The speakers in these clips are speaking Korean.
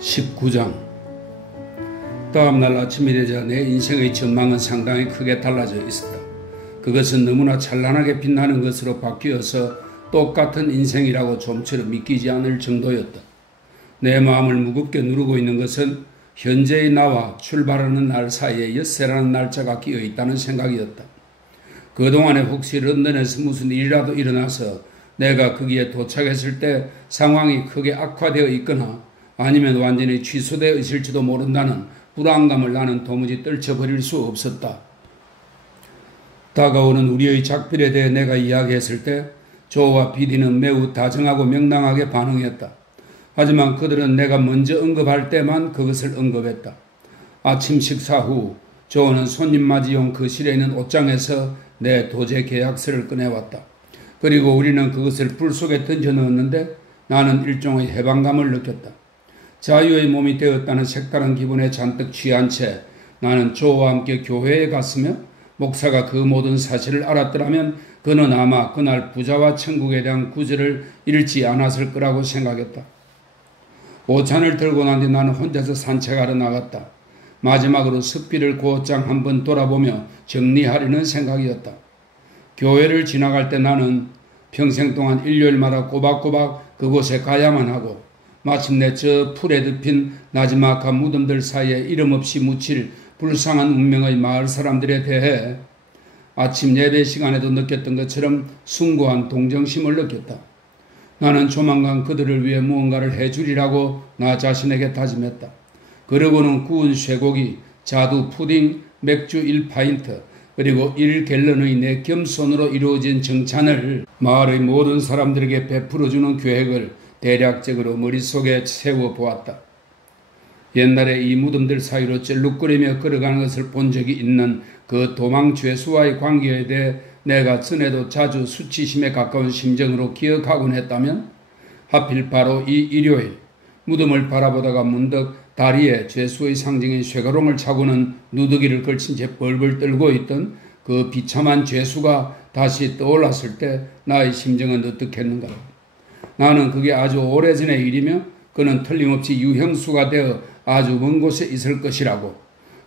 19장. 다음날 아침이 되자 내 인생의 전망은 상당히 크게 달라져 있었다. 그것은 너무나 찬란하게 빛나는 것으로 바뀌어서 똑같은 인생이라고 좀처럼 믿기지 않을 정도였다. 내 마음을 무겁게 누르고 있는 것은 현재의 나와 출발하는 날 사이에 엿새라는 날짜가 끼어 있다는 생각이었다. 그동안에 혹시 런던에서 무슨 일이라도 일어나서 내가 거기에 도착했을 때 상황이 크게 악화되어 있거나 아니면 완전히 취소되어 있을지도 모른다는 불안감을 나는 도무지 떨쳐버릴 수 없었다. 다가오는 우리의 작별에 대해 내가 이야기했을 때 조와 비디는 매우 다정하고 명랑하게 반응했다. 하지만 그들은 내가 먼저 언급할 때만 그것을 언급했다. 아침 식사 후 조는 손님 맞이용 거실에 있는 옷장에서 내 도제 계약서를 꺼내왔다. 그리고 우리는 그것을 불 속에 던져 넣었는데 나는 일종의 해방감을 느꼈다. 자유의 몸이 되었다는 색다른 기분에 잔뜩 취한 채 나는 조와 함께 교회에 갔으며 목사가 그 모든 사실을 알았더라면 그는 아마 그날 부자와 천국에 대한 구절을 잃지 않았을 거라고 생각했다. 오찬을 들고 난 뒤 나는 혼자서 산책하러 나갔다. 마지막으로 석비를 곧장 한번 돌아보며 정리하려는 생각이었다. 교회를 지나갈 때 나는 평생 동안 일요일마다 꼬박꼬박 그곳에 가야만 하고 마침내 저 풀에 덮인 나지막한 무덤들 사이에 이름 없이 묻힐 불쌍한 운명의 마을 사람들에 대해 아침 예배 시간에도 느꼈던 것처럼 숭고한 동정심을 느꼈다. 나는 조만간 그들을 위해 무언가를 해주리라고 나 자신에게 다짐했다. 그러고는 구운 쇠고기, 자두 푸딩, 맥주 1파인트, 그리고 1갤런의 내 겸손으로 이루어진 정찬을 마을의 모든 사람들에게 베풀어주는 계획을 대략적으로 머릿속에 세워보았다. 옛날에 이 무덤들 사이로 쩔룩거리며 걸어가는 것을 본 적이 있는 그 도망 죄수와의 관계에 대해 내가 전에도 자주 수치심에 가까운 심정으로 기억하곤 했다면 하필 바로 이 일요일 무덤을 바라보다가 문득 다리에 죄수의 상징인 쇠가롱을 차고는 누더기를 걸친 채 벌벌 떨고 있던 그 비참한 죄수가 다시 떠올랐을 때 나의 심정은 어떻겠는가. 나는 그게 아주 오래전의 일이며 그는 틀림없이 유형수가 되어 아주 먼 곳에 있을 것이라고.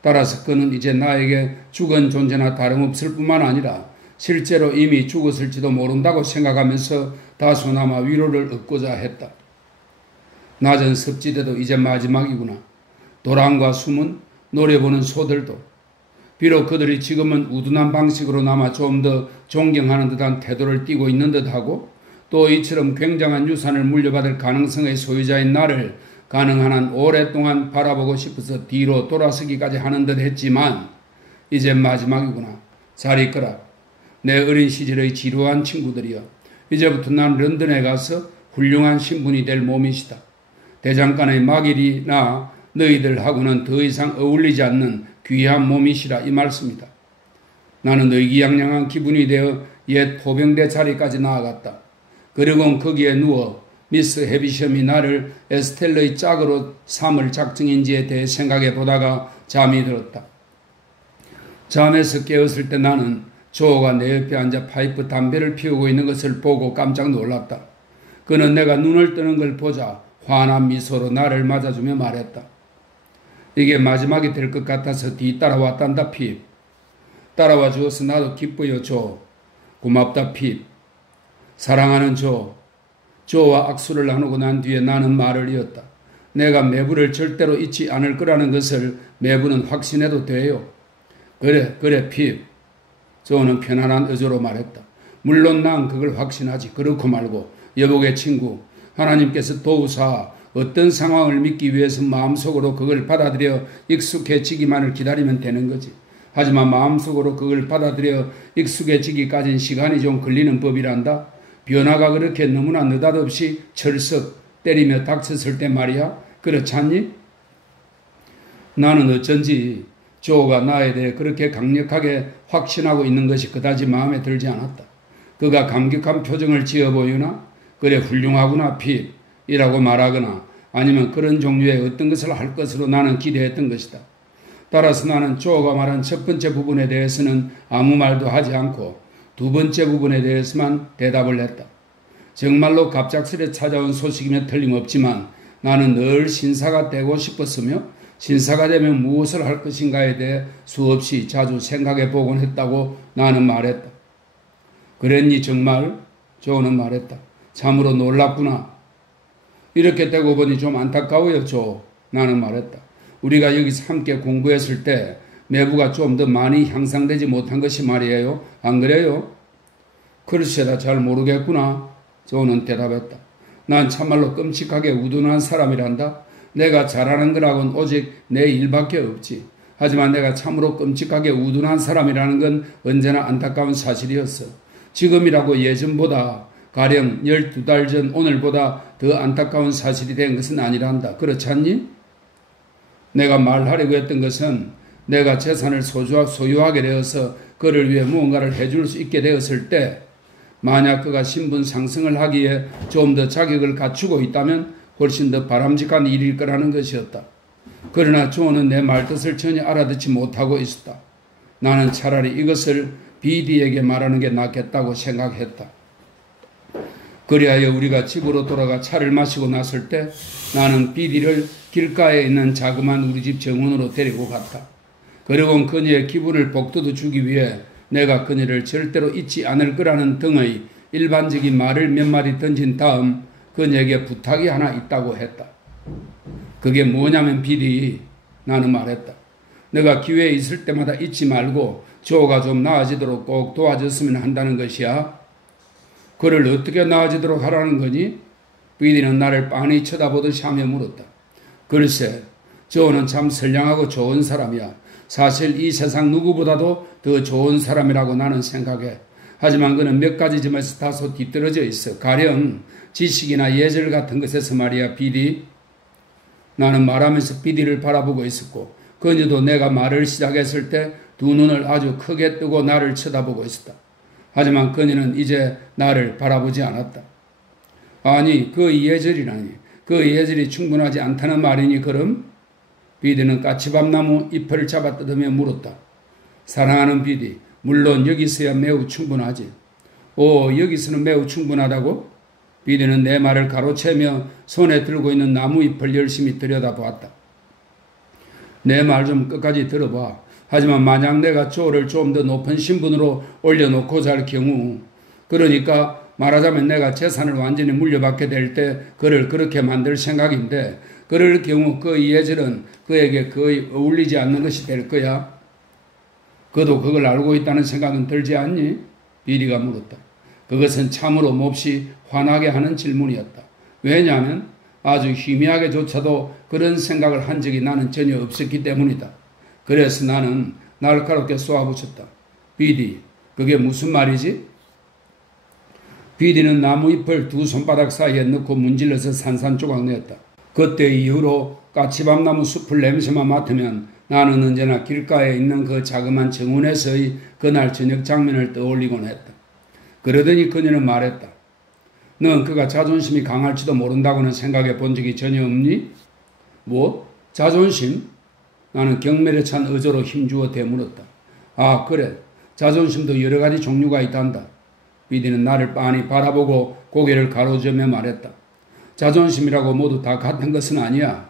따라서 그는 이제 나에게 죽은 존재나 다름없을 뿐만 아니라 실제로 이미 죽었을지도 모른다고 생각하면서 다소나마 위로를 얻고자 했다. 낮은 습지대도 이제 마지막이구나. 도랑과 숨은 노래 보는 소들도 비록 그들이 지금은 우둔한 방식으로나마 좀 더 존경하는 듯한 태도를 띠고 있는 듯하고 또 이처럼 굉장한 유산을 물려받을 가능성의 소유자인 나를 가능한 한 오랫동안 바라보고 싶어서 뒤로 돌아서기까지 하는 듯 했지만 이제 마지막이구나. 잘 있거라. 내 어린 시절의 지루한 친구들이여. 이제부터 난 런던에 가서 훌륭한 신분이 될 몸이시다. 대장간의 막일이나 너희들하고는 더 이상 어울리지 않는 귀한 몸이시라 이 말씀이다. 나는 의기양양한 기분이 되어 옛 포병대 자리까지 나아갔다. 그리고 거기에 누워 미스 해비섬이 나를 에스텔러의 짝으로 삼을 작정인지에 대해 생각해 보다가 잠이 들었다. 잠에서 깨었을 때 나는 조가 내 옆에 앉아 파이프 담배를 피우고 있는 것을 보고 깜짝 놀랐다. 그는 내가 눈을 뜨는 걸 보자 환한 미소로 나를 맞아주며 말했다. 이게 마지막이 될 것 같아서 뒤따라왔단다 핍. 따라와 주어서 나도 기뻐요 조. 고맙다 핍. 사랑하는 조. 조와 악수를 나누고 난 뒤에 나는 말을 이었다. 내가 매부를 절대로 잊지 않을 거라는 것을 매부는 확신해도 돼요. 그래 핍. 조는 편안한 어조로 말했다. 물론 난 그걸 확신하지. 그렇고 말고 여복의 친구 하나님께서 도우사 어떤 상황을 믿기 위해서 마음속으로 그걸 받아들여 익숙해지기만을 기다리면 되는 거지. 하지만 마음속으로 그걸 받아들여 익숙해지기까지는 시간이 좀 걸리는 법이란다. 변화가 그렇게 너무나 느닷없이 철썩 때리며 닥쳤을 때 말이야. 그렇지 않니? 나는 어쩐지 조가 나에 대해 그렇게 강력하게 확신하고 있는 것이 그다지 마음에 들지 않았다. 그가 감격한 표정을 지어 보이나 그래 훌륭하구나 핏 이라고 말하거나 아니면 그런 종류의 어떤 것을 할 것으로 나는 기대했던 것이다. 따라서 나는 조가 말한 첫 번째 부분에 대해서는 아무 말도 하지 않고 두 번째 부분에 대해서만 대답을 했다. 정말로 갑작스레 찾아온 소식이면 틀림없지만 나는 늘 신사가 되고 싶었으며 신사가 되면 무엇을 할 것인가에 대해 수없이 자주 생각해 보곤 했다고 나는 말했다. 그랬니 정말? 조는 말했다. 참으로 놀랍구나. 이렇게 되고 보니 좀 안타까워요, 조. 나는 말했다. 우리가 여기서 함께 공부했을 때 매부가 좀 더 많이 향상되지 못한 것이 말이에요. 안 그래요? 글쎄다 잘 모르겠구나. 조는 대답했다. 난 참말로 끔찍하게 우둔한 사람이란다. 내가 잘하는 거라고는 오직 내 일밖에 없지. 하지만 내가 참으로 끔찍하게 우둔한 사람이라는 건 언제나 안타까운 사실이었어. 지금이라고 예전보다 가령 12달 전 오늘보다 더 안타까운 사실이 된 것은 아니란다. 그렇지 않니? 내가 말하려고 했던 것은 내가 재산을 소유하게 되어서 그를 위해 무언가를 해줄 수 있게 되었을 때 만약 그가 신분 상승을 하기에 좀 더 자격을 갖추고 있다면 훨씬 더 바람직한 일일 거라는 것이었다. 그러나 조는 내 말뜻을 전혀 알아듣지 못하고 있었다. 나는 차라리 이것을 비디에게 말하는 게 낫겠다고 생각했다. 그리하여 우리가 집으로 돌아가 차를 마시고 났을 때 나는 비디를 길가에 있는 자그마한 우리 집 정원으로 데리고 갔다. 그리고 그녀의 기분을 복돋워 주기 위해 내가 그녀를 절대로 잊지 않을 거라는 등의 일반적인 말을 몇 마디 던진 다음 그녀에게 부탁이 하나 있다고 했다. 그게 뭐냐면 비디, 나는 말했다. 내가 기회에 있을 때마다 잊지 말고 조가 좀 나아지도록 꼭 도와줬으면 한다는 것이야. 그를 어떻게 나아지도록 하라는 거니? 비디는 나를 빤히 쳐다보듯이 하며 물었다. 글쎄, 조는 참 선량하고 좋은 사람이야. 사실 이 세상 누구보다도 더 좋은 사람이라고 나는 생각해. 하지만 그는 몇 가지 점에서 다소 뒤떨어져 있어. 가령 지식이나 예절 같은 것에서 말이야, 비디. 나는 말하면서 비디를 바라보고 있었고 그녀도 내가 말을 시작했을 때 두 눈을 아주 크게 뜨고 나를 쳐다보고 있었다. 하지만 그녀는 이제 나를 바라보지 않았다. 아니, 그 예절이라니. 그 예절이 충분하지 않다는 말이니 그럼? 비디는 까치밥나무 잎을 잡아 뜯으며 물었다. 사랑하는 비디, 물론 여기서야 매우 충분하지. 오, 여기서는 매우 충분하다고? 비디는 내 말을 가로채며 손에 들고 있는 나무잎을 열심히 들여다보았다. 내 말 좀 끝까지 들어봐. 하지만 만약 내가 조를 좀 더 높은 신분으로 올려놓고자 할 경우, 그러니까 말하자면 내가 재산을 완전히 물려받게 될 때 그를 그렇게 만들 생각인데 그럴 경우 그 예절은 그에게 거의 어울리지 않는 것이 될 거야. 그도 그걸 알고 있다는 생각은 들지 않니? 비디가 물었다. 그것은 참으로 몹시 화나게 하는 질문이었다. 왜냐하면 아주 희미하게조차도 그런 생각을 한 적이 나는 전혀 없었기 때문이다. 그래서 나는 날카롭게 쏘아붙였다. 비디, 그게 무슨 말이지? 비디는 나무잎을 두 손바닥 사이에 넣고 문질러서 산산조각 냈다. 그때 이후로 까치밥나무 숲을 냄새만 맡으면 나는 언제나 길가에 있는 그 자그마한 정원에서의 그날 저녁 장면을 떠올리곤 했다. 그러더니 그녀는 말했다. 넌 그가 자존심이 강할지도 모른다고는 생각해 본 적이 전혀 없니? 뭐? 자존심? 나는 경멸에 찬 어조로 힘주어 되물었다. 아, 그래. 자존심도 여러 가지 종류가 있단다. 비디는 나를 빤히 바라보고 고개를 가로저며 말했다. 자존심이라고 모두 다 같은 것은 아니야.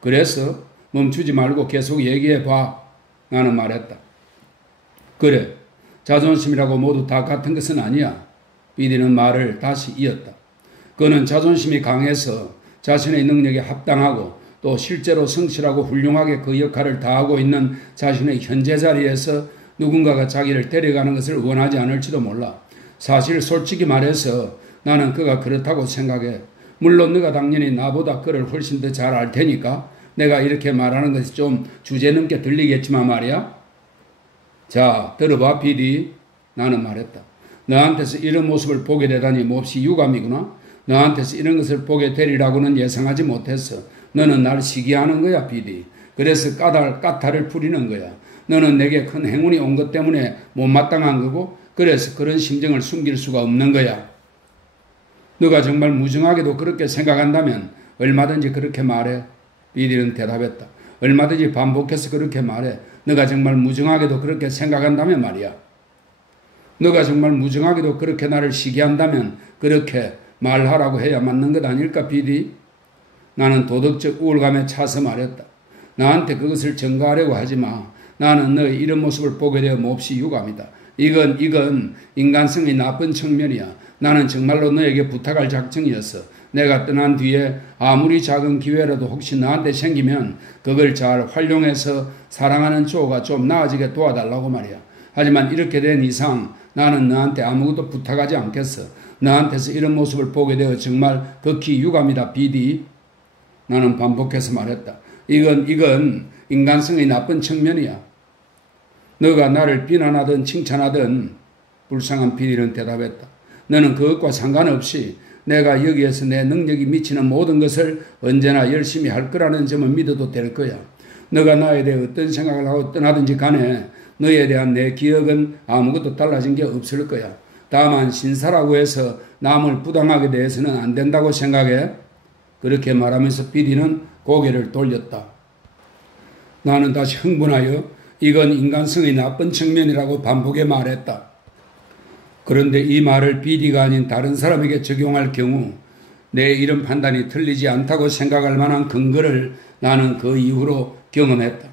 그래서 멈추지 말고 계속 얘기해봐. 나는 말했다. 그래. 자존심이라고 모두 다 같은 것은 아니야. 비디는 말을 다시 이었다. 그는 자존심이 강해서 자신의 능력에 합당하고 또 실제로 성실하고 훌륭하게 그 역할을 다하고 있는 자신의 현재 자리에서 누군가가 자기를 데려가는 것을 원하지 않을지도 몰라. 사실 솔직히 말해서 나는 그가 그렇다고 생각해. 물론 네가 당연히 나보다 그를 훨씬 더 잘 알 테니까 내가 이렇게 말하는 것이 좀 주제넘게 들리겠지만 말이야. 자, 들어봐 비디. 나는 말했다. 너한테서 이런 모습을 보게 되다니 몹시 유감이구나. 너한테서 이런 것을 보게 되리라고는 예상하지 못했어. 너는 날 시기하는 거야, 비디. 그래서 까탈을 부리는 거야. 너는 내게 큰 행운이 온 것 때문에 못마땅한 거고 그래서 그런 심정을 숨길 수가 없는 거야. 너가 정말 무정하게도 그렇게 생각한다면 얼마든지 그렇게 말해. 비디는 대답했다. 얼마든지 반복해서 그렇게 말해. 너가 정말 무정하게도 그렇게 생각한다면 말이야. 너가 정말 무정하게도 그렇게 나를 시기한다면 그렇게 말하라고 해야 맞는 것 아닐까, 비디? 나는 도덕적 우울감에 차서 말했다. 나한테 그것을 전가하려고 하지 마. 나는 너의 이런 모습을 보게 되어 몹시 유감이다. 이건 인간성의 나쁜 측면이야. 나는 정말로 너에게 부탁할 작정이었어. 내가 떠난 뒤에 아무리 작은 기회라도 혹시 너한테 생기면 그걸 잘 활용해서 사랑하는 조가 좀 나아지게 도와달라고 말이야. 하지만 이렇게 된 이상 나는 너한테 아무것도 부탁하지 않겠어. 너한테서 이런 모습을 보게 되어 정말 극히 유감이다, 비디. 나는 반복해서 말했다. 이건 인간성의 나쁜 측면이야. 너가 나를 비난하든 칭찬하든 불쌍한 비디는 대답했다. 너는 그것과 상관없이 내가 여기에서 내 능력이 미치는 모든 것을 언제나 열심히 할 거라는 점을 믿어도 될 거야. 너가 나에 대해 어떤 생각을 하고 떠나든지 간에 너에 대한 내 기억은 아무것도 달라진 게 없을 거야. 다만 신사라고 해서 남을 부당하게 대해서는 안 된다고 생각해. 그렇게 말하면서 비디는 고개를 돌렸다. 나는 다시 흥분하여 이건 인간성의 나쁜 측면이라고 반복해 말했다. 그런데 이 말을 비디가 아닌 다른 사람에게 적용할 경우 내 이런 판단이 틀리지 않다고 생각할 만한 근거를 나는 그 이후로 경험했다.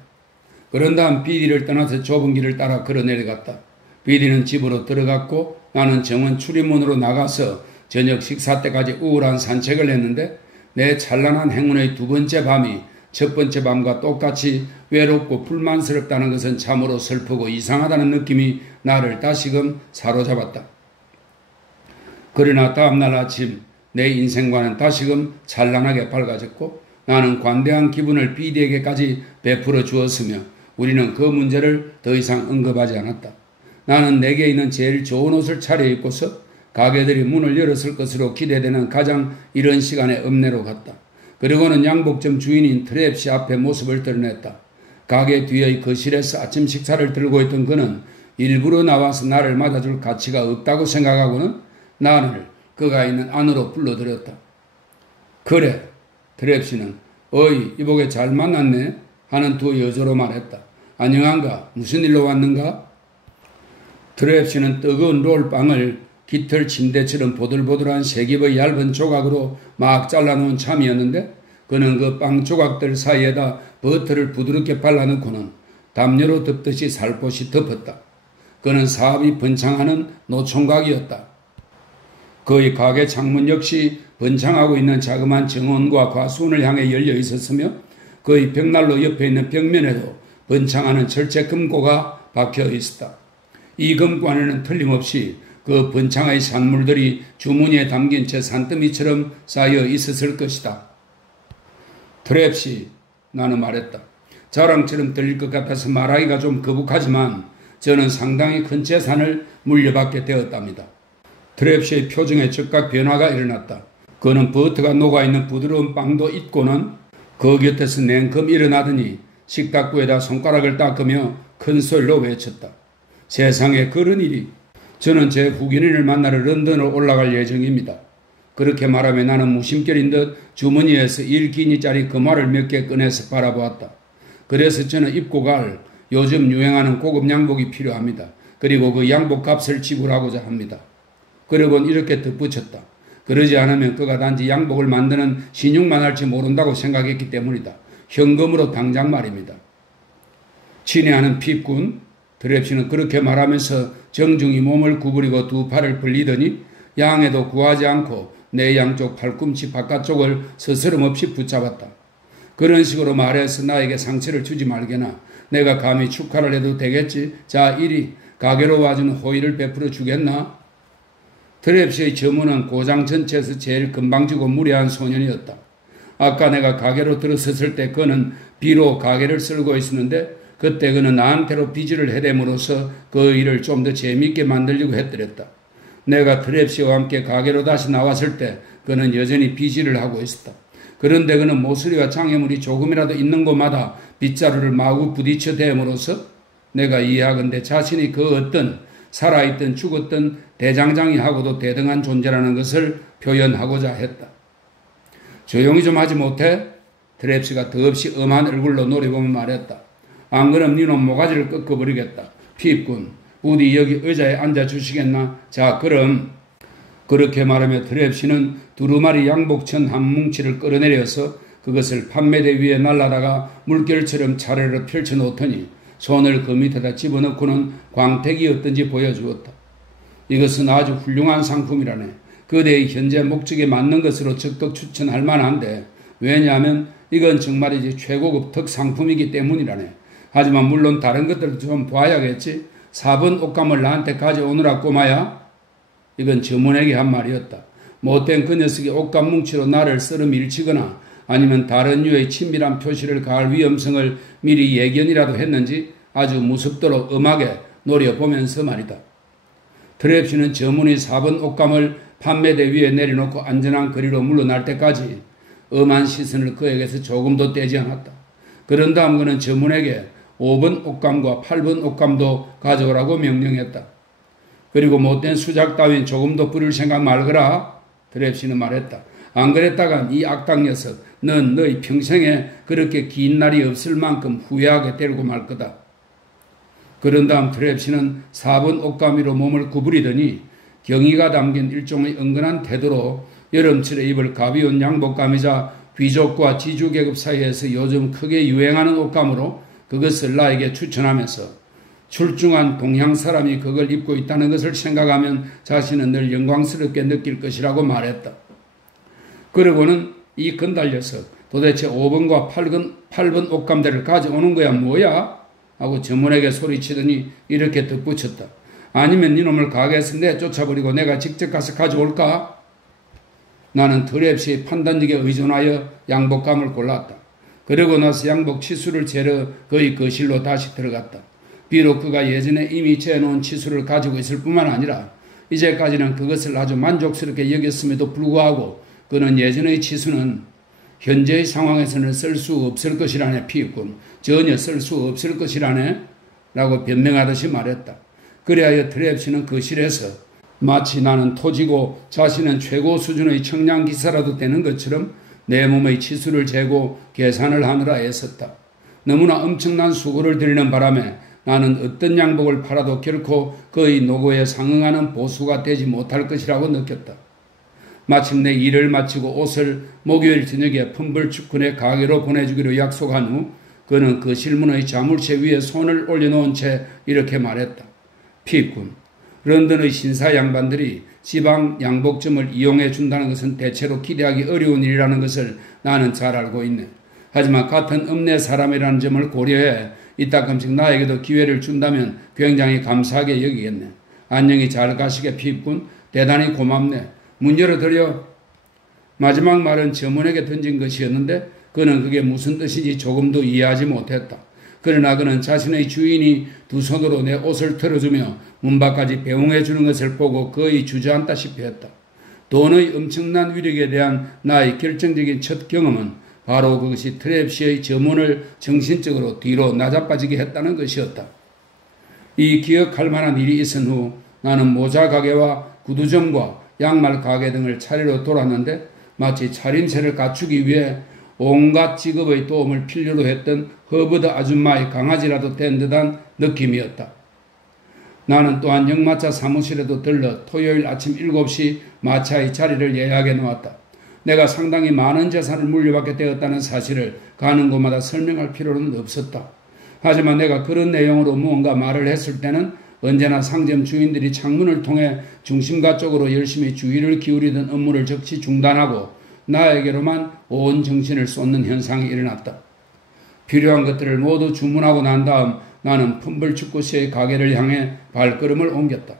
그런 다음 비디를 떠나서 좁은 길을 따라 걸어 내려갔다. 비디는 집으로 들어갔고 나는 정원 출입문으로 나가서 저녁 식사 때까지 우울한 산책을 했는데 내 찬란한 행운의 두 번째 밤이 첫 번째 밤과 똑같이 외롭고 불만스럽다는 것은 참으로 슬프고 이상하다는 느낌이 나를 다시금 사로잡았다. 그러나 다음날 아침 내 인생과는 다시금 찬란하게 밝아졌고 나는 관대한 기분을 비디에게까지 베풀어 주었으며 우리는 그 문제를 더 이상 언급하지 않았다. 나는 내게 있는 제일 좋은 옷을 차려입고서 가게들이 문을 열었을 것으로 기대되는 가장 이른 시간에 읍내로 갔다. 그리고는 양복점 주인인 트랩씨 앞에 모습을 드러냈다. 가게 뒤의 거실에서 아침 식사를 들고 있던 그는 일부러 나와서 나를 맞아줄 가치가 없다고 생각하고는 나를 그가 있는 안으로 불러들였다. 그래, 트랩씨는 어이 이복에 잘 만났네 하는 두 여자로 말했다. 안녕한가? 무슨 일로 왔는가? 트랩씨는 뜨거운 롤빵을 깃털 침대처럼 보들보들한 세깁의 얇은 조각으로 막 잘라놓은 참이었는데 그는 그 빵 조각들 사이에다 버터를 부드럽게 발라넣고는 담요로 덮듯이 살포시 덮었다. 그는 사업이 번창하는 노총각이었다. 그의 가게 창문 역시 번창하고 있는 자그마한 정원과 과수원을 향해 열려 있었으며 그의 벽난로 옆에 있는 벽면에도 번창하는 철제 금고가 박혀 있었다. 이 금고 안에는 틀림없이 그 번창의 산물들이 주머니에 담긴 채 산더미처럼 쌓여 있었을 것이다. 트랩씨, 나는 말했다. 자랑처럼 들릴 것 같아서 말하기가 좀 거북하지만 저는 상당히 큰 재산을 물려받게 되었답니다. 트랩씨의 표정에 즉각 변화가 일어났다. 그는 버터가 녹아있는 부드러운 빵도 잊고는 그 곁에서 냉큼 일어나더니 식탁구에다 손가락을 닦으며 큰 소리로 외쳤다. 세상에 그런 일이. 저는 제 후견인을 만나러 런던으로 올라갈 예정입니다. 그렇게 말하며 나는 무심결인 듯 주머니에서 1기니짜리 금화를 몇 개 꺼내서 바라보았다. 그래서 저는 입고 갈 요즘 유행하는 고급 양복이 필요합니다. 그리고 그 양복 값을 지불하고자 합니다. 그러곤 이렇게 덧붙였다. 그러지 않으면 그가 단지 양복을 만드는 신용만 할지 모른다고 생각했기 때문이다. 현금으로 당장 말입니다. 친애하는 핍군, 트랩씨는 그렇게 말하면서 정중히 몸을 구부리고 두 팔을 벌리더니 양에도 구하지 않고 내 양쪽 팔꿈치 바깥쪽을 스스럼없이 붙잡았다. 그런 식으로 말해서 나에게 상처를 주지 말게나. 내가 감히 축하를 해도 되겠지. 자, 이리 가게로 와주는 호의를 베풀어 주겠나? 트랩씨의 저문은 고장 전체에서 제일 건방지고 무례한 소년이었다. 아까 내가 가게로 들어섰을 때 그는 비로 가게를 쓸고 있었는데 그때 그는 나한테로 비질을 해댐으로써 그 일을 좀 더 재미있게 만들려고 했더랬다. 내가 트랩씨와 함께 가게로 다시 나왔을 때 그는 여전히 비질을 하고 있었다. 그런데 그는 모서리와 장애물이 조금이라도 있는 곳마다 빗자루를 마구 부딪혀 댐으로써 내가 이해하건대 자신이 그 어떤 살아있든 죽었든 대장장이하고도 대등한 존재라는 것을 표현하고자 했다. 조용히 좀 하지 못해? 트랩씨가 더없이 엄한 얼굴로 노려보며 말했다. 안 그럼 니놈 모가지를 꺾어버리겠다. 핍군, 부디 여기 의자에 앉아주시겠나? 자, 그럼. 그렇게 말하며 트랩씨는 두루마리 양복천 한 뭉치를 끌어내려서 그것을 판매대 위에 날라다가 물결처럼 차례로 펼쳐놓더니 손을 그 밑에다 집어넣고는 광택이 어떤지 보여주었다. 이것은 아주 훌륭한 상품이라네. 그대의 현재 목적에 맞는 것으로 적극 추천할 만한데, 왜냐하면 이건 정말이지 최고급 특상품이기 때문이라네. 하지만 물론 다른 것들도 좀 봐야겠지. 4번 옷감을 나한테 가져오느라 꼬마야. 이건 점원에게 한 말이었다. 못된 그 녀석이 옷감 뭉치로 나를 썰어 밀치거나 아니면 다른 류의 친밀한 표시를 가할 위험성을 미리 예견이라도 했는지 아주 무섭도록 엄하게 노려보면서 말이다. 트랩시는 점원이 4번 옷감을 판매대 위에 내려놓고 안전한 거리로 물러날 때까지 엄한 시선을 그에게서 조금도 떼지 않았다. 그런 다음 그는 점원에게 5번 옷감과 8번 옷감도 가져오라고 명령했다. 그리고 못된 수작 따윈 조금도 부릴 생각 말거라. 트랩시는 말했다. 안 그랬다간 이 악당 녀석, 넌 너희 평생에 그렇게 긴 날이 없을 만큼 후회하게 데리고 말 거다. 그런 다음 트랩시는 4번 옷가미로 몸을 구부리더니 경의가 담긴 일종의 은근한 태도로 여름철에 입을 가벼운 양복감이자 귀족과 지주계급 사이에서 요즘 크게 유행하는 옷감으로 그것을 나에게 추천하면서 출중한 동양 사람이 그걸 입고 있다는 것을 생각하면 자신은 늘 영광스럽게 느낄 것이라고 말했다. 그러고는 이 건달 녀석, 도대체 5번과 8번 옷감대를 가져오는 거야 뭐야? 하고 점원에게 소리치더니 이렇게 덧붙였다. 아니면 이놈을 가게에서 내쫓아버리고 내가 직접 가서 가져올까? 나는 트랩시의 판단력에 의존하여 양복감을 골랐다. 그러고 나서 양복 치수를 재러 그의 거실로 다시 들어갔다. 비록 그가 예전에 이미 재놓은 치수를 가지고 있을 뿐만 아니라 이제까지는 그것을 아주 만족스럽게 여겼음에도 불구하고 그는 예전의 치수는 현재의 상황에서는 쓸 수 없을 것이라네. 피했군. 전혀 쓸 수 없을 것이라네 라고 변명하듯이 말했다. 그리하여 트랩시는 거실에서 마치 나는 토지고 자신은 최고 수준의 청량기사라도 되는 것처럼 내 몸의 치수를 재고 계산을 하느라 애썼다. 너무나 엄청난 수고를 들이는 바람에 나는 어떤 양복을 팔아도 결코 그의 노고에 상응하는 보수가 되지 못할 것이라고 느꼈다. 마침내 일을 마치고 옷을 목요일 저녁에 펌블축군의 가게로 보내주기로 약속한 후 그는 그 실문의 자물쇠 위에 손을 올려놓은 채 이렇게 말했다. 피군, 런던의 신사 양반들이 지방 양복점을 이용해 준다는 것은 대체로 기대하기 어려운 일이라는 것을 나는 잘 알고 있네. 하지만 같은 읍내 사람이라는 점을 고려해 이따금씩 나에게도 기회를 준다면 굉장히 감사하게 여기겠네. 안녕히 잘 가시게 피군. 대단히 고맙네. 문 열어드려. 마지막 말은 점원에게 던진 것이었는데 그는 그게 무슨 뜻인지 조금도 이해하지 못했다. 그러나 그는 자신의 주인이 두 손으로 내 옷을 틀어주며 문 밖까지 배웅해 주는 것을 보고 거의 주저앉다시피 했다. 돈의 엄청난 위력에 대한 나의 결정적인 첫 경험은 바로 그것이 트랩시의 점원을 정신적으로 뒤로 낮아빠지게 했다는 것이었다. 이 기억할 만한 일이 있은 후 나는 모자 가게와 구두점과 양말 가게 등을 차례로 돌았는데 마치 차림새를 갖추기 위해 온갖 직업의 도움을 필요로 했던 허버드 아줌마의 강아지라도 된 듯한 느낌이었다. 나는 또한 역마차 사무실에도 들러 토요일 아침 7시 마차의 자리를 예약해 놓았다. 내가 상당히 많은 재산을 물려받게 되었다는 사실을 가는 곳마다 설명할 필요는 없었다. 하지만 내가 그런 내용으로 무언가 말을 했을 때는 언제나 상점 주인들이 창문을 통해 중심가 쪽으로 열심히 주의를 기울이던 업무를 즉시 중단하고 나에게로만 온 정신을 쏟는 현상이 일어났다. 필요한 것들을 모두 주문하고 난 다음 나는 펌블축구시의 가게를 향해 발걸음을 옮겼다.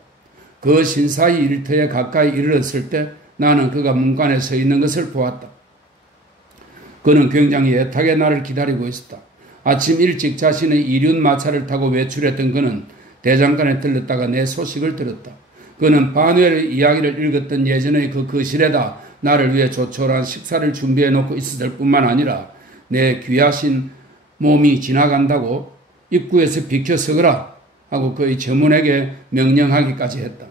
그 신사의 일터에 가까이 이르렀을 때 나는 그가 문간에 서 있는 것을 보았다. 그는 굉장히 애타게 나를 기다리고 있었다. 아침 일찍 자신의 이륜 마차를 타고 외출했던 그는 대장간에 들렀다가 내 소식을 들었다. 그는 바누엘의 이야기를 읽었던 예전의 그 거실에다 나를 위해 조촐한 식사를 준비해 놓고 있었을 뿐만 아니라 내 귀하신 몸이 지나간다고 입구에서 비켜 서거라 하고 그의 점원에게 명령하기까지 했다.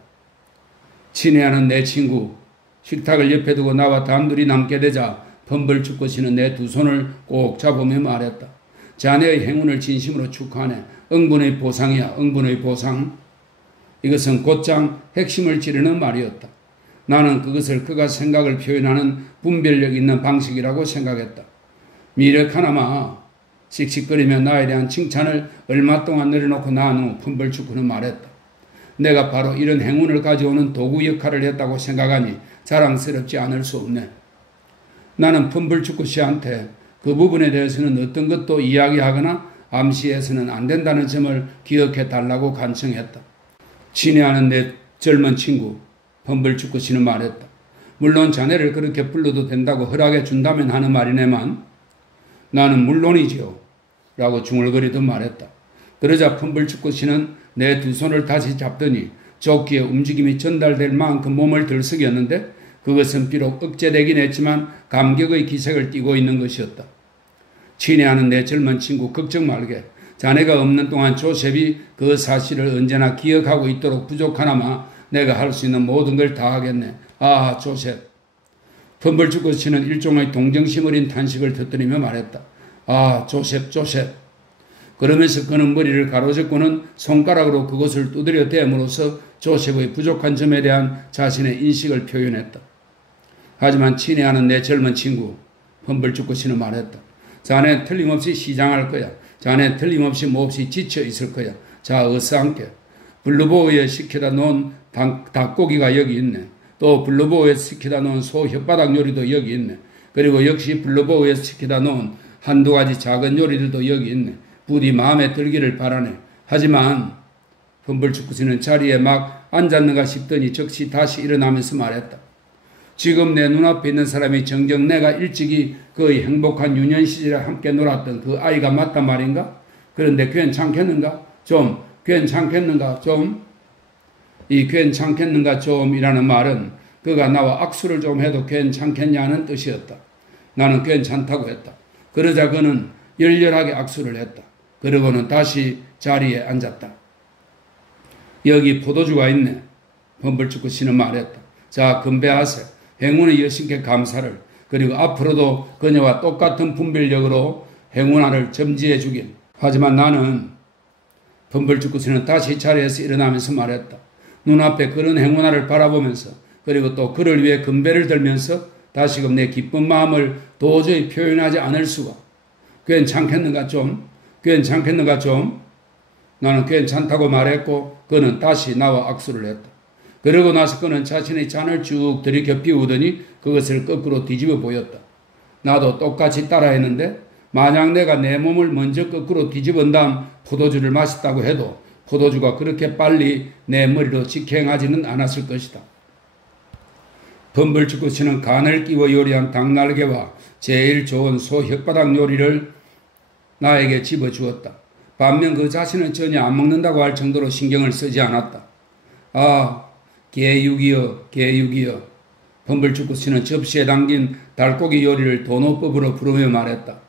친애하는 내 친구, 식탁을 옆에 두고 나와 단둘이 남게 되자 펌블축구씨는 내 두 손을 꼭 잡으며 말했다. 자네의 행운을 진심으로 축하하네. 응분의 보상이야. 응분의 보상. 이것은 곧장 핵심을 찌르는 말이었다. 나는 그것을 그가 생각을 표현하는 분별력 있는 방식이라고 생각했다. 미력하나마 씩씩거리며 나에 대한 칭찬을 얼마 동안 내려놓고 난 후 펌벌축구는 말했다. 내가 바로 이런 행운을 가져오는 도구 역할을 했다고 생각하니 자랑스럽지 않을 수 없네. 나는 펌벌축구 씨한테 그 부분에 대해서는 어떤 것도 이야기하거나 암시해서는 안 된다는 점을 기억해 달라고 간청했다. 친애하는 내 젊은 친구 펌벌축구 씨는 말했다. 물론 자네를 그렇게 불러도 된다고 허락해 준다면 하는 말이네만 나는 물론이지요 라고 중얼거리듯 말했다. 그러자 펌벌축구 씨는 내 두 손을 다시 잡더니 조끼의 움직임이 전달될 만큼 몸을 들썩였는데 그것은 비록 억제되긴 했지만 감격의 기색을 띠고 있는 것이었다. 친애하는 내 젊은 친구 걱정 말게. 자네가 없는 동안 조셉이 그 사실을 언제나 기억하고 있도록 부족하나마 내가 할 수 있는 모든 걸 다 하겠네. 아, 조셉. 펌벌축구 씨는 일종의 동정심 어린 탄식을 터뜨리며 말했다. 아, 조셉, 조셉. 그러면서 그는 머리를 가로젓고는 손가락으로 그것을 두드려 댐으로써 조셉의 부족한 점에 대한 자신의 인식을 표현했다. 하지만 친애하는 내 젊은 친구 펌벌축구 씨는 말했다. 자네 틀림없이 시장할 거야. 자네 틀림없이 몹시 지쳐 있을 거야. 자, 어서 함께. 블루보우에 시켜다 놓은 닭고기가 여기 있네. 또 블루보우에 시켜다 놓은 소 혓바닥 요리도 여기 있네. 그리고 역시 블루보우에 시켜다 놓은 한두 가지 작은 요리들도 여기 있네. 부디 마음에 들기를 바라네. 하지만 펌벌축구씨는 자리에 막 앉았는가 싶더니 즉시 다시 일어나면서 말했다. 지금 내 눈앞에 있는 사람이 정녕 내가 일찍이 그의 행복한 유년 시절에 함께 놀았던 그 아이가 맞단 말인가? 그런데 괜찮겠는가? 좀 괜찮겠는가? 좀? 이 괜찮겠는가? 좀이라는 말은 그가 나와 악수를 좀 해도 괜찮겠냐는 뜻이었다. 나는 괜찮다고 했다. 그러자 그는 열렬하게 악수를 했다. 그러고는 다시 자리에 앉았다. 여기 포도주가 있네. 펌벌축구 씨는 말했다. 자, 건배하세. 행운의 여신께 감사를. 그리고 앞으로도 그녀와 똑같은 분별력으로 행운화를 점지해 주길. 하지만 나는 펌벌축구 씨는 다시 자리에서 일어나면서 말했다. 눈앞에 그런 행운화를 바라보면서 그리고 또 그를 위해 건배를 들면서 다시금 내 기쁜 마음을 도저히 표현하지 않을 수가. 괜찮겠는가 좀? 괜찮겠는가 좀? 나는 괜찮다고 말했고 그는 다시 나와 악수를 했다. 그러고 나서 그는 자신의 잔을 쭉 들이켜 비우더니 그것을 거꾸로 뒤집어 보였다. 나도 똑같이 따라했는데 만약 내가 내 몸을 먼저 거꾸로 뒤집은 다음 포도주를 마셨다고 해도 포도주가 그렇게 빨리 내 머리로 직행하지는 않았을 것이다. 펌벌축구 씨는 간을 끼워 요리한 닭날개와 제일 좋은 소 혓바닥 요리를 나에게 집어주었다. 반면 그 자신은 전혀 안 먹는다고 할 정도로 신경을 쓰지 않았다. 아, 개육이여, 개육이여. 펌벌축구 씨는 접시에 담긴 닭고기 요리를 도노법으로 부르며 말했다.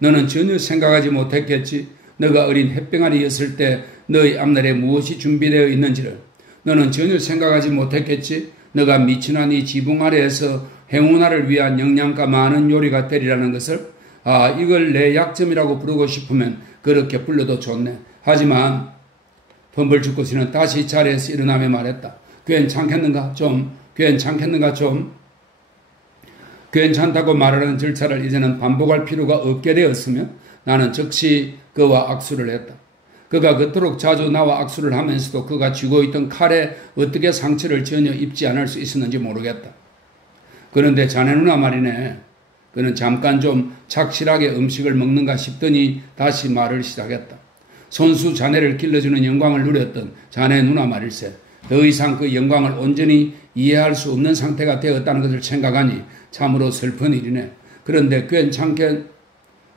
너는 전혀 생각하지 못했겠지. 너가 어린 햇병아리였을 때 너의 앞날에 무엇이 준비되어 있는지를. 너는 전혀 생각하지 못했겠지. 너가 미친한 이 지붕 아래에서 행운화를 위한 영양가 많은 요리가 되리라는 것을. 아, 이걸 내 약점이라고 부르고 싶으면 그렇게 불러도 좋네. 하지만 펌벌축구 씨는 다시 자리에서 일어나며 말했다. 괜찮겠는가 좀? 괜찮겠는가 좀? 괜찮다고 말하는 절차를 이제는 반복할 필요가 없게 되었으며 나는 즉시 그와 악수를 했다. 그가 그토록 자주 나와 악수를 하면서도 그가 쥐고 있던 칼에 어떻게 상처를 전혀 입지 않을 수 있었는지 모르겠다. 그런데 자네 누나 말이네. 그는 잠깐 좀 착실하게 음식을 먹는가 싶더니 다시 말을 시작했다. 손수 자네를 길러주는 영광을 누렸던 자네 누나 말일세. 더 이상 그 영광을 온전히 이해할 수 없는 상태가 되었다는 것을 생각하니 참으로 슬픈 일이네. 그런데 괜찮게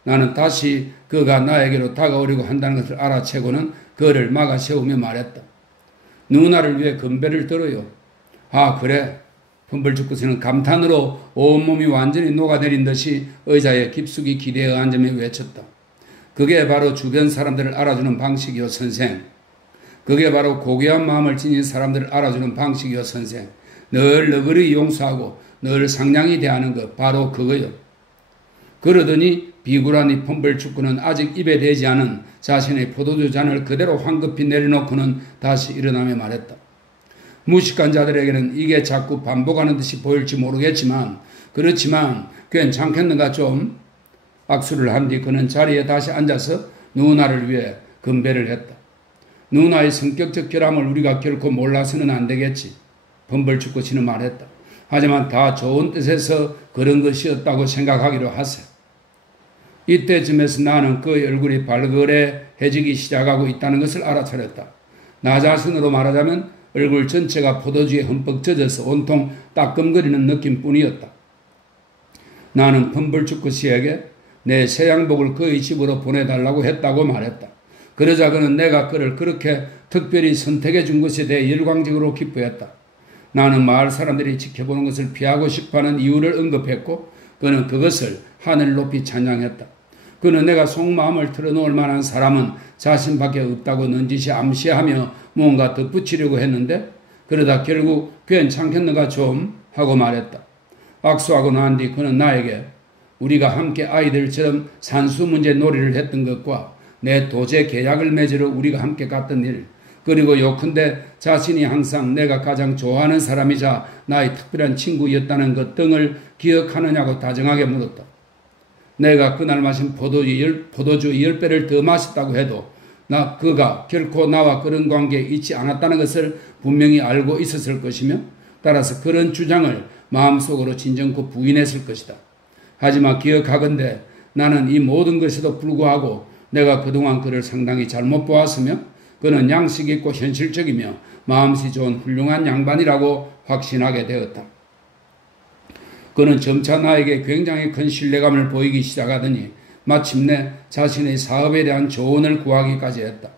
나는 다시 그가 나에게로 다가오려고 한다는 것을 알아채고는 그를 막아 세우며 말했다. 누나를 위해 건배를 들어요. 아, 그래. 펌벌축구 씨는 감탄으로 온몸이 완전히 녹아내린 듯이 의자에 깊숙이 기대어 앉으며 외쳤다. 그게 바로 주변 사람들을 알아주는 방식이요, 선생. 그게 바로 고귀한 마음을 지닌 사람들을 알아주는 방식이요, 선생. 늘 너그러이 용서하고 늘 상냥히 대하는 것, 바로 그거요. 그러더니 비굴한 펌벌축구는 아직 입에 대지 않은 자신의 포도주 잔을 그대로 황급히 내려놓고는 다시 일어나며 말했다. 무식한 자들에게는 이게 자꾸 반복하는 듯이 보일지 모르겠지만 그렇지만 괜찮겠는가 좀? 악수를 한 뒤 그는 자리에 다시 앉아서 누나를 위해 건배를 했다. 누나의 성격적 결함을 우리가 결코 몰라서는 안 되겠지. 범벌축구 씨는 말했다. 하지만 다 좋은 뜻에서 그런 것이었다고 생각하기로 하세. 이때쯤에서 나는 그의 얼굴이 발그레해지기 시작하고 있다는 것을 알아차렸다. 나 자신으로 말하자면 얼굴 전체가 포도주에 흠뻑 젖어서 온통 따끔거리는 느낌뿐이었다. 나는 범벌축구 씨에게 내 새 양복을 그의 집으로 보내달라고 했다고 말했다. 그러자 그는 내가 그를 그렇게 특별히 선택해 준 것에 대해 열광적으로 기뻐했다. 나는 마을 사람들이 지켜보는 것을 피하고 싶어하는 이유를 언급했고 그는 그것을 하늘 높이 찬양했다. 그는 내가 속마음을 털어놓을 만한 사람은 자신밖에 없다고 넌지시 암시하며 뭔가 덧붙이려고 했는데 그러다 결국 괜찮겠는가 좀 하고 말했다. 악수하고 난 뒤 그는 나에게 우리가 함께 아이들처럼 산수문제 놀이를 했던 것과 내 도제 계약을 맺으러 우리가 함께 갔던 일 그리고 요컨대 자신이 항상 내가 가장 좋아하는 사람이자 나의 특별한 친구였다는 것 등을 기억하느냐고 다정하게 물었다. 내가 그날 마신 포도주 10배를 더 마셨다고 해도 그가 결코 나와 그런 관계에 있지 않았다는 것을 분명히 알고 있었을 것이며 따라서 그런 주장을 마음속으로 진정코 부인했을 것이다. 하지만 기억하건대 나는 이 모든 것에도 불구하고 내가 그동안 그를 상당히 잘못 보았으며 그는 양식 있고 현실적이며 마음씨 좋은 훌륭한 양반이라고 확신하게 되었다. 그는 점차 나에게 굉장히 큰 신뢰감을 보이기 시작하더니 마침내 자신의 사업에 대한 조언을 구하기까지 했다.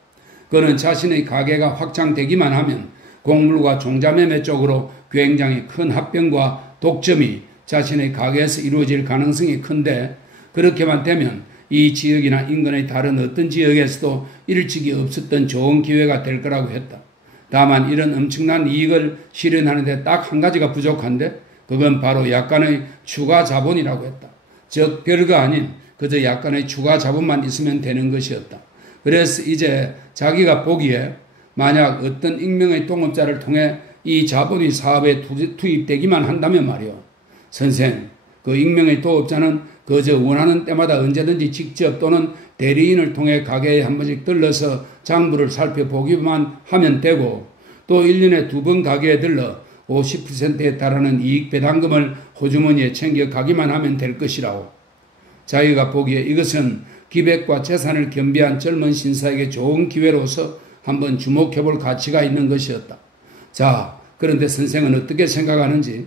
그는 자신의 가게가 확장되기만 하면 곡물과 종자매매 쪽으로 굉장히 큰 합병과 독점이 자신의 가게에서 이루어질 가능성이 큰데 그렇게만 되면 이 지역이나 인근의 다른 어떤 지역에서도 일찍이 없었던 좋은 기회가 될 거라고 했다. 다만 이런 엄청난 이익을 실현하는데 딱 한 가지가 부족한데 그건 바로 약간의 추가 자본이라고 했다. 즉 별거 아닌 그저 약간의 추가 자본만 있으면 되는 것이었다. 그래서 이제 자기가 보기에 만약 어떤 익명의 동업자를 통해 이 자본이 사업에 투입되기만 한다면 말이오. 선생, 그 익명의 도업자는 그저 원하는 때마다 언제든지 직접 또는 대리인을 통해 가게에 한 번씩 들러서 장부를 살펴보기만 하면 되고 또 1년에 2번 가게에 들러 50%에 달하는 이익 배당금을 호주머니에 챙겨가기만 하면 될 것이라고. 자기가 보기에 이것은 기백과 재산을 겸비한 젊은 신사에게 좋은 기회로서 한번 주목해볼 가치가 있는 것이었다. 자, 그런데 선생은 어떻게 생각하는지?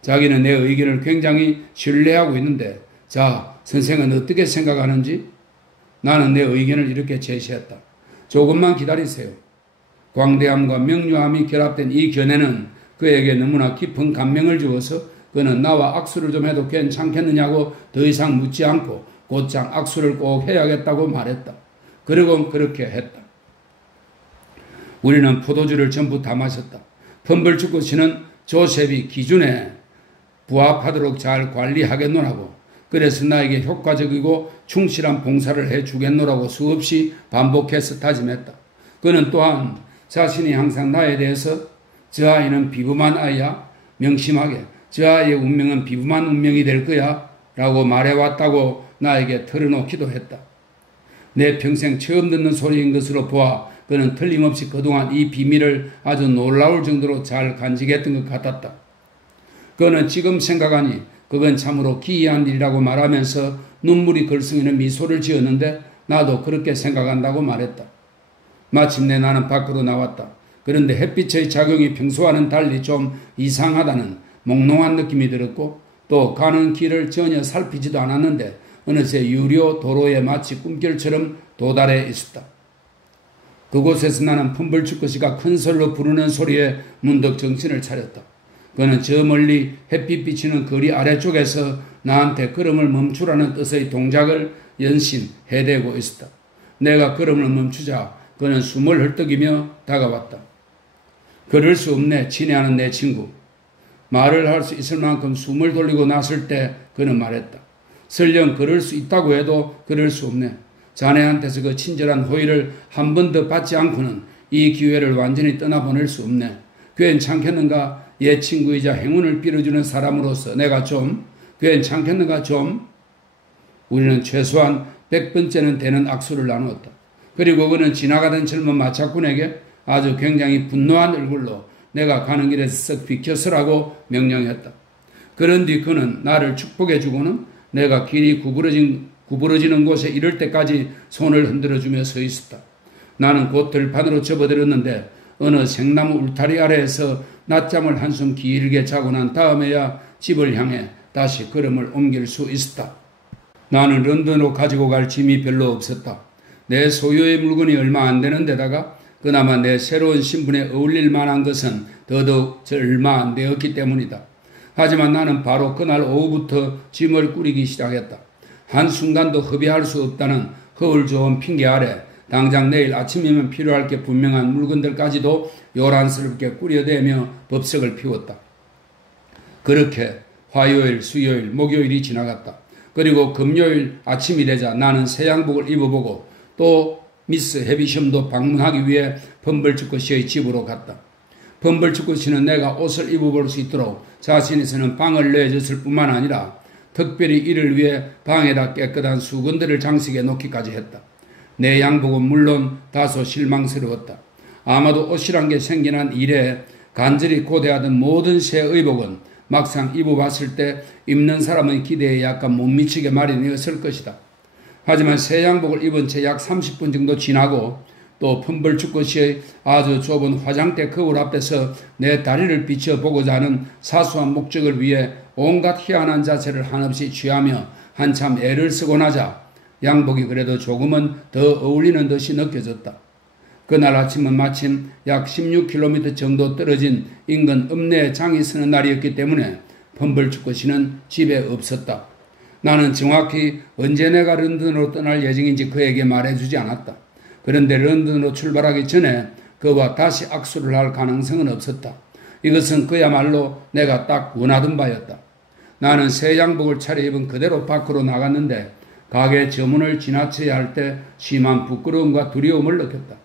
자기는 내 의견을 굉장히 신뢰하고 있는데 자, 선생은 어떻게 생각하는지? 나는 내 의견을 이렇게 제시했다. 조금만 기다리세요. 광대함과 명료함이 결합된 이 견해는 그에게 너무나 깊은 감명을 주어서 그는 나와 악수를 좀 해도 괜찮겠느냐고 더 이상 묻지 않고 곧장 악수를 꼭 해야겠다고 말했다. 그리고 그렇게 했다. 우리는 포도주를 전부 다 마셨다. 펌벌축구 씨는 조셉이 기준에 부합하도록 잘 관리하겠노라고 그래서 나에게 효과적이고 충실한 봉사를 해주겠노라고 수없이 반복해서 다짐했다. 그는 또한 자신이 항상 나에 대해서 저 아이는 비범한 아이야 명심하게 저 아이의 운명은 비범한 운명이 될 거야 라고 말해왔다고 나에게 털어놓기도 했다. 내 평생 처음 듣는 소리인 것으로 보아 그는 틀림없이 그동안 이 비밀을 아주 놀라울 정도로 잘 간직했던 것 같았다. 그는 지금 생각하니 그건 참으로 기이한 일이라고 말하면서 눈물이 걸쑥이는 미소를 지었는데 나도 그렇게 생각한다고 말했다. 마침내 나는 밖으로 나왔다. 그런데 햇빛의 작용이 평소와는 달리 좀 이상하다는 몽롱한 느낌이 들었고 또 가는 길을 전혀 살피지도 않았는데 어느새 유료 도로에 마치 꿈결처럼 도달해 있었다. 그곳에서 나는 펌벌축구 씨가 큰 소리로 부르는 소리에 문득 정신을 차렸다. 그는 저 멀리 햇빛 비치는 거리 아래쪽에서 나한테 걸음을 멈추라는 뜻의 동작을 연신 해대고 있었다. 내가 걸음을 멈추자 그는 숨을 헐떡이며 다가왔다. 걸을 수 없네 친애하는 내 친구. 말을 할 수 있을 만큼 숨을 돌리고 났을 때 그는 말했다. 설령 걸을 수 있다고 해도 걸을 수 없네. 자네한테서 그 친절한 호의를 한 번 더 받지 않고는 이 기회를 완전히 떠나보낼 수 없네. 괜찮겠는가? 옛 친구이자 행운을 빌어주는 사람으로서 내가 좀 괜찮겠는가 좀? 우리는 최소한 100번째는 되는 악수를 나누었다. 그리고 그는 지나가던 젊은 마차꾼에게 아주 굉장히 분노한 얼굴로 내가 가는 길에서 썩 비켜서라고 명령했다. 그런 뒤 그는 나를 축복해주고는 내가 길이 구부러지는 곳에 이를 때까지 손을 흔들어주며 서 있었다. 나는 곧 들판으로 접어들었는데 어느 생나무 울타리 아래에서 낮잠을 한숨 길게 자고 난 다음에야 집을 향해 다시 걸음을 옮길 수 있었다. 나는 런던으로 가지고 갈 짐이 별로 없었다. 내 소유의 물건이 얼마 안 되는 데다가 그나마 내 새로운 신분에 어울릴 만한 것은 더더욱 얼마 안 되었기 때문이다. 하지만 나는 바로 그날 오후부터 짐을 꾸리기 시작했다. 한순간도 허비할 수 없다는 허울 좋은 핑계 아래 당장 내일 아침이면 필요할 게 분명한 물건들까지도 요란스럽게 꾸려대며 법석을 피웠다. 그렇게 화요일, 수요일, 목요일이 지나갔다. 그리고 금요일 아침이 되자 나는 새 양복을 입어보고 또 미스 해비섬도 방문하기 위해 펌블츠코 씨의 집으로 갔다. 펌블츠코 씨는 내가 옷을 입어볼 수 있도록 자신에서는 방을 내줬을 뿐만 아니라 특별히 이를 위해 방에다 깨끗한 수건들을 장식해 놓기까지 했다. 내 양복은 물론 다소 실망스러웠다. 아마도 옷이란 게 생겨난 이래 간절히 고대하던 모든 새 의복은 막상 입어봤을 때 입는 사람의 기대에 약간 못 미치게 마련이었을 것이다. 하지만 새 양복을 입은 채 약 30분 정도 지나고 또 펌블츠코시의 아주 좁은 화장대 거울 앞에서 내 다리를 비춰보고자 하는 사소한 목적을 위해 온갖 희한한 자세를 한없이 취하며 한참 애를 쓰고 나자 양복이 그래도 조금은 더 어울리는 듯이 느껴졌다. 그날 아침은 마침 약 16km 정도 떨어진 인근 읍내에 장이 서는 날이었기 때문에 펌블츠코시는 집에 없었다. 나는 정확히 언제 내가 런던으로 떠날 예정인지 그에게 말해주지 않았다. 그런데 런던으로 출발하기 전에 그와 다시 악수를 할 가능성은 없었다. 이것은 그야말로 내가 딱 원하던 바였다. 나는 새 양복을 차려입은 그대로 밖으로 나갔는데 가게 저문을 지나쳐야 할 때 심한 부끄러움과 두려움을 느꼈다.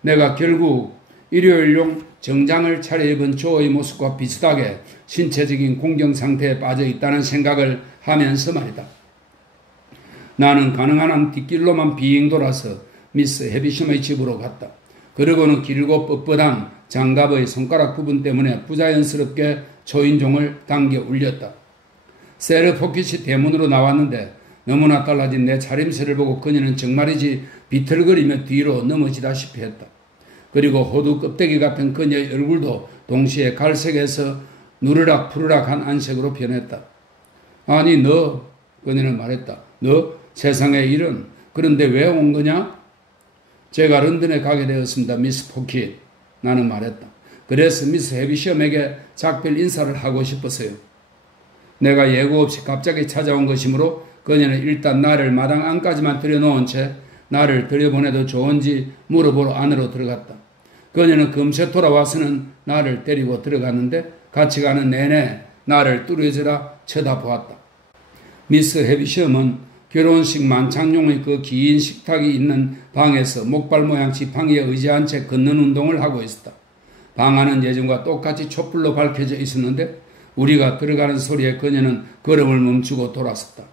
내가 결국 일요일용 정장을 차려입은 조의 모습과 비슷하게 신체적인 공경 상태에 빠져 있다는 생각을 하면서 말이다. 나는 가능한 한 뒷길로만 빙 돌아서 미스 해비섬의 집으로 갔다. 그러고는 길고 뻣뻣한 장갑의 손가락 부분 때문에 부자연스럽게 초인종을 당겨 울렸다. 세르 포켓이 대문으로 나왔는데 너무나 달라진 내 차림새를 보고 그녀는 정말이지 비틀거리며 뒤로 넘어지다시피 했다. 그리고 호두 껍데기 같은 그녀의 얼굴도 동시에 갈색에서 누르락 푸르락한 안색으로 변했다. 아니 너, 그녀는 말했다. 너 세상의 일은 그런데 왜 온 거냐? 제가 런던에 가게 되었습니다. 미스 포킷. 나는 말했다. 그래서 미스 해비섬에게 작별 인사를 하고 싶었어요. 내가 예고 없이 갑자기 찾아온 것이므로 그녀는 일단 나를 마당 안까지만 들여놓은 채 나를 들여보내도 좋은지 물어보러 안으로 들어갔다. 그녀는 금세 돌아와서는 나를 데리고 들어갔는데 같이 가는 내내 나를 뚜렷이 쳐다보았다. 미스 해비섬은 결혼식 만찬용의 그 긴 식탁이 있는 방에서 목발 모양 지팡이에 의지한 채 걷는 운동을 하고 있었다. 방 안은 예전과 똑같이 촛불로 밝혀져 있었는데 우리가 들어가는 소리에 그녀는 걸음을 멈추고 돌아섰다.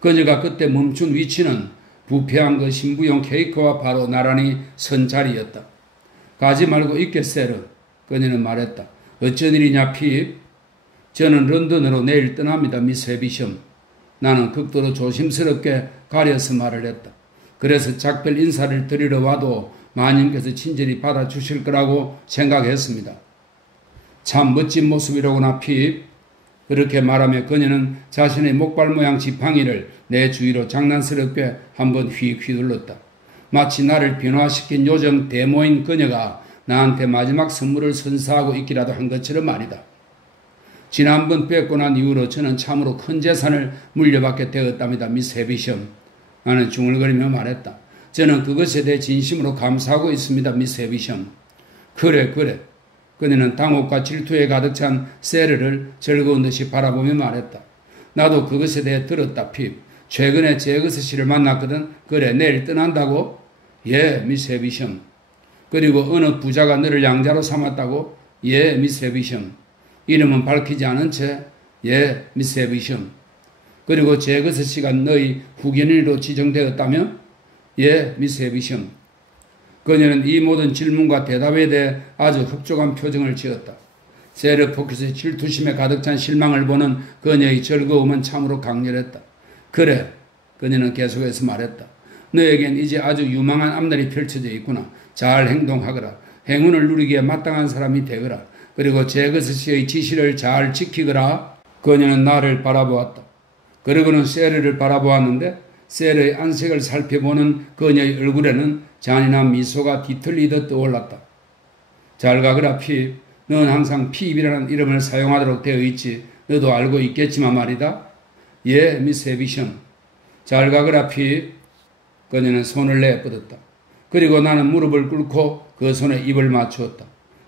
그녀가 그때 멈춘 위치는 부패한 그 신부용 케이크와 바로 나란히 선 자리였다. 가지 말고 있겠세르. 그녀는 말했다. 어쩐 일이냐 핍? 저는 런던으로 내일 떠납니다. 미스 해비섬. 나는 극도로 조심스럽게 가려서 말을 했다. 그래서 작별 인사를 드리러 와도 마님께서 친절히 받아주실 거라고 생각했습니다. 참 멋진 모습이로구나 핍. 그렇게 말하며 그녀는 자신의 목발 모양 지팡이를 내 주위로 장난스럽게 한번 휙 휘둘렀다. 마치 나를 변화시킨 요정 데모인 그녀가 나한테 마지막 선물을 선사하고 있기라도 한 것처럼 말이다. 지난번 뵙고 난 이후로 저는 참으로 큰 재산을 물려받게 되었답니다. 미스 해비섬. 나는 중얼거리며 말했다. 저는 그것에 대해 진심으로 감사하고 있습니다. 미스 해비섬. 그래. 그녀는 당혹과 질투에 가득 찬 세르를 즐거운 듯이 바라보며 말했다. 나도 그것에 대해 들었다 핍. 최근에 제거스 씨를 만났거든. 그래 내일 떠난다고? 예 미스 해비섬. 그리고 어느 부자가 너를 양자로 삼았다고? 예 미스 해비섬. 이름은 밝히지 않은 채 예 미스 해비섬. 그리고 제거스 씨가 너희 후견인으로 지정되었다며? 예, 미스 해비션. 그녀는 이 모든 질문과 대답에 대해 아주 흡족한 표정을 지었다. 세르 포켓의 질투심에 가득 찬 실망을 보는 그녀의 즐거움은 참으로 강렬했다. 그래, 그녀는 계속해서 말했다. 너에겐 이제 아주 유망한 앞날이 펼쳐져 있구나. 잘 행동하거라. 행운을 누리기에 마땅한 사람이 되거라. 그리고 제거스 씨의 지시를 잘 지키거라. 그녀는 나를 바라보았다. 그러고는 세르를 바라보았는데 세르의 안색을 살펴보는 그녀의 얼굴에는 잔인한 미소가 뒤틀리듯 떠올랐다. 잘 가거라, 핍. 넌 항상 핍이라는 이름을 사용하도록 되어 있지. 너도 알고 있겠지만 말이다. 예, 미스 해비션. 잘 가거라, 핍. 그녀는 손을 내뻗었다. 그리고 나는 무릎을 꿇고 그 손에 입을 맞추었다.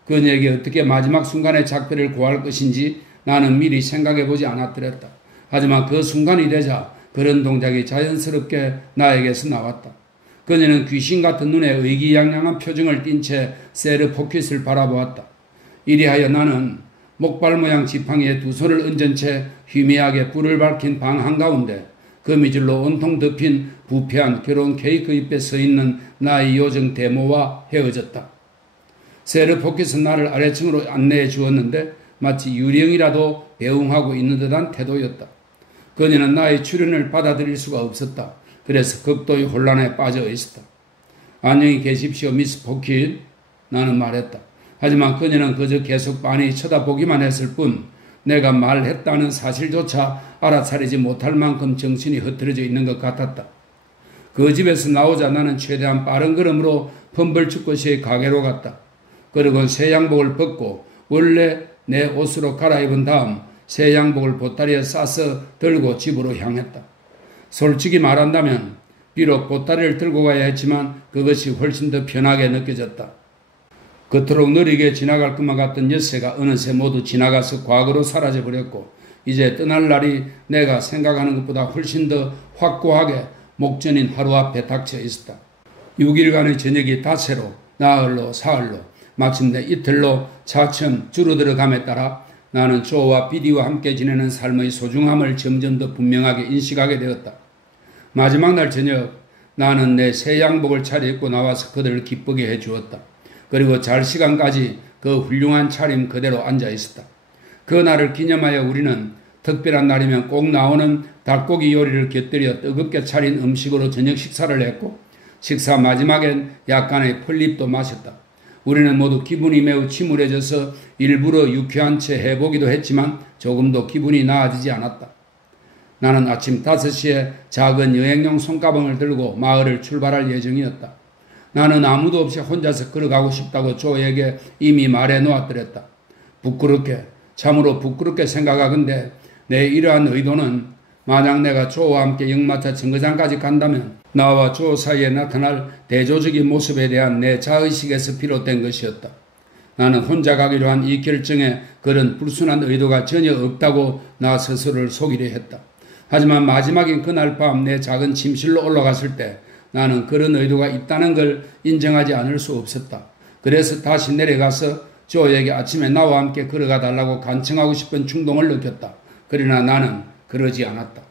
그녀에게 어떻게 마지막 순간에 작별을 고할 것인지 나는 미리 생각해보지 않았더랬다. 하지만 그 순간이 되자 그런 동작이 자연스럽게 나에게서 나왔다. 그녀는 귀신 같은 눈에 의기양양한 표정을 띤 채 세르 포켓을 바라보았다. 이리하여 나는 목발 모양 지팡이에 두 손을 얹은 채 희미하게 불을 밝힌 방 한가운데 거미줄로 온통 덮인 부패한 결혼 케이크 잎에 서있는 나의 요정 데모와 헤어졌다. 세르 포켓은 나를 아래층으로 안내해 주었는데 마치 유령이라도 배웅하고 있는 듯한 태도였다. 그녀는 나의 출연을 받아들일 수가 없었다. 그래서 극도의 혼란에 빠져 있었다. 안녕히 계십시오, 미스 포켓. 나는 말했다. 하지만 그녀는 그저 계속 빤히 쳐다보기만 했을 뿐 내가 말했다는 사실조차 알아차리지 못할 만큼 정신이 흐트러져 있는 것 같았다. 그 집에서 나오자 나는 최대한 빠른 걸음으로 펌벌축구시의 가게로 갔다. 그리고 새 양복을 벗고 원래 내 옷으로 갈아입은 다음 새 양복을 보따리에 싸서 들고 집으로 향했다. 솔직히 말한다면 비록 보따리를 들고 가야 했지만 그것이 훨씬 더 편하게 느껴졌다. 그토록 느리게 지나갈 것만 같던 엿새가 어느새 모두 지나가서 과거로 사라져버렸고 이제 떠날 날이 내가 생각하는 것보다 훨씬 더 확고하게 목전인 하루 앞에 닥쳐 있었다. 6일간의 저녁이 닷새로 나흘로 사흘로 마침내 이틀로 차츰 줄어들어감에 따라 나는 조와 비디와 함께 지내는 삶의 소중함을 점점 더 분명하게 인식하게 되었다. 마지막 날 저녁 나는 내 새 양복을 차려입고 나와서 그들을 기쁘게 해주었다. 그리고 잘 시간까지 그 훌륭한 차림 그대로 앉아 있었다. 그 날을 기념하여 우리는 특별한 날이면 꼭 나오는 닭고기 요리를 곁들여 뜨겁게 차린 음식으로 저녁 식사를 했고 식사 마지막엔 약간의 펄립도 마셨다. 우리는 모두 기분이 매우 침울해져서 일부러 유쾌한 채 해보기도 했지만 조금도 기분이 나아지지 않았다. 나는 아침 5시에 작은 여행용 손가방을 들고 마을을 출발할 예정이었다. 나는 아무도 없이 혼자서 걸어가고 싶다고 조에게 이미 말해 놓았더랬다. 부끄럽게, 참으로 부끄럽게 생각하건대 내 이러한 의도는 만약 내가 조와 함께 역마차 정거장까지 간다면 나와 조 사이에 나타날 대조적인 모습에 대한 내 자의식에서 비롯된 것이었다. 나는 혼자 가기로 한 이 결정에 그런 불순한 의도가 전혀 없다고 나 스스로를 속이려 했다. 하지만 마지막인 그날 밤 내 작은 침실로 올라갔을 때 나는 그런 의도가 있다는 걸 인정하지 않을 수 없었다. 그래서 다시 내려가서 조에게 아침에 나와 함께 걸어가 달라고 간청하고 싶은 충동을 느꼈다. 그러나 나는 그러지 않았다.